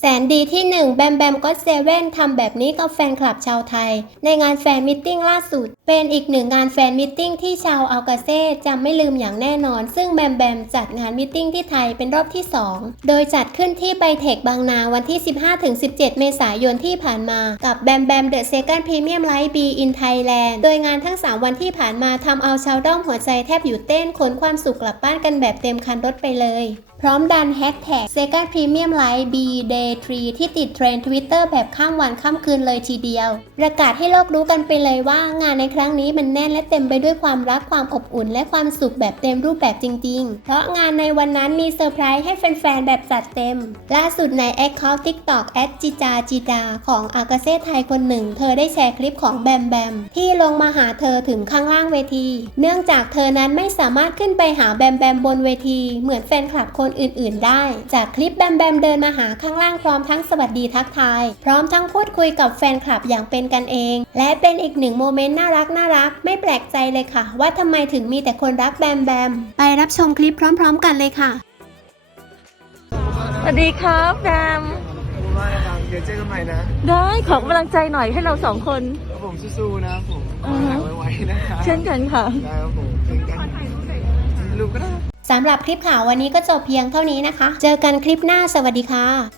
แสนดีที่ 1 แบมแบมก็เซเว่นทำแบบนี้กับแฟนคลับชาวไทย ในงานแฟนมิทติ้งล่าสุด เป็นอีกหนึ่งงานแฟนมิทติ้งที่ชาวอัลกาเซ่จำไม่ลืมอย่างแน่นอน ซึ่งแบมแบมจัดงานมิทติ้งที่ไทยเป็นรอบที่ 2 โดยจัดขึ้นที่ไบเทคบางนาวันที่ 15-17 เมษายนที่ผ่านมา กับแบมแบมเดอะเซคันด์พรีเมียมไลท์บีอินไทยแลนด์โดยงานทั้ง 3 วันที่ผ่านมาทำเอาชาวด้อมหัวใจแทบอยู่เต้นขนความสุขกลับบ้านกันแบบเต็มคันรถไปเลยพร้อมดันแฮชแท็ก Second Premium Life B Day 3 ที่ติดเทรนด์ Twitter แบบข้ามวันข้ามคืนเลยทีเดียว ประกาศให้โลกรู้กันไปเลยว่างานในครั้งนี้มันแน่นและเต็มไปด้วยความรักความอบอุ่น และความสุขแบบเต็มรูปแบบจริง ๆ เพราะงานในวันนั้นมีเซอร์ไพรส์ให้แฟนๆ แบบจัดเต็ม ล่าสุดใน Account TikTok แอดจิจาจิดาของอากาเซ่ไทยคนหนึ่ง เธอได้แชร์คลิปของแบมแบมที่ลงมาหาเธอถึงข้างล่างเวที เนื่องจากเธอนั้นไม่สามารถขึ้นไปหาแบมแบมบนเวที เหมือนแฟนคลับคนอื่น ๆ ได้ จากคลิปแบมแบมเดินมาหาข้างล่างพร้อมทั้งสวัสดีทักทาย พร้อมทั้งพูดคุยกับแฟนคลับอย่างเป็นกันเอง และเป็นอีกหนึ่งโมเมนต์น่ารักน่ารักไม่แปลกใจเลยค่ะ ว่าทำไมถึงมีแต่คนรักแบมแบม ไปรับชมคลิปพร้อม ๆ กันเลยค่ะ สวัสดีครับแบมขอบคุณมากนะครับเดี๋ยวเจอกันใหม่นะ ได้ขอกำลังใจหน่อยให้เราสองคน ครับผมสู้ๆนะครับผมขอืออฮึหายไวๆนะครับเช่นกันค่ะ ได้ครับผมเช่นกันถ่ายรูปก็ได้ สำหรับคลิปข่าววันนี้ก็จบเพียงเท่านี้นะคะ เจอกันคลิปหน้าสวัสดีค่ะ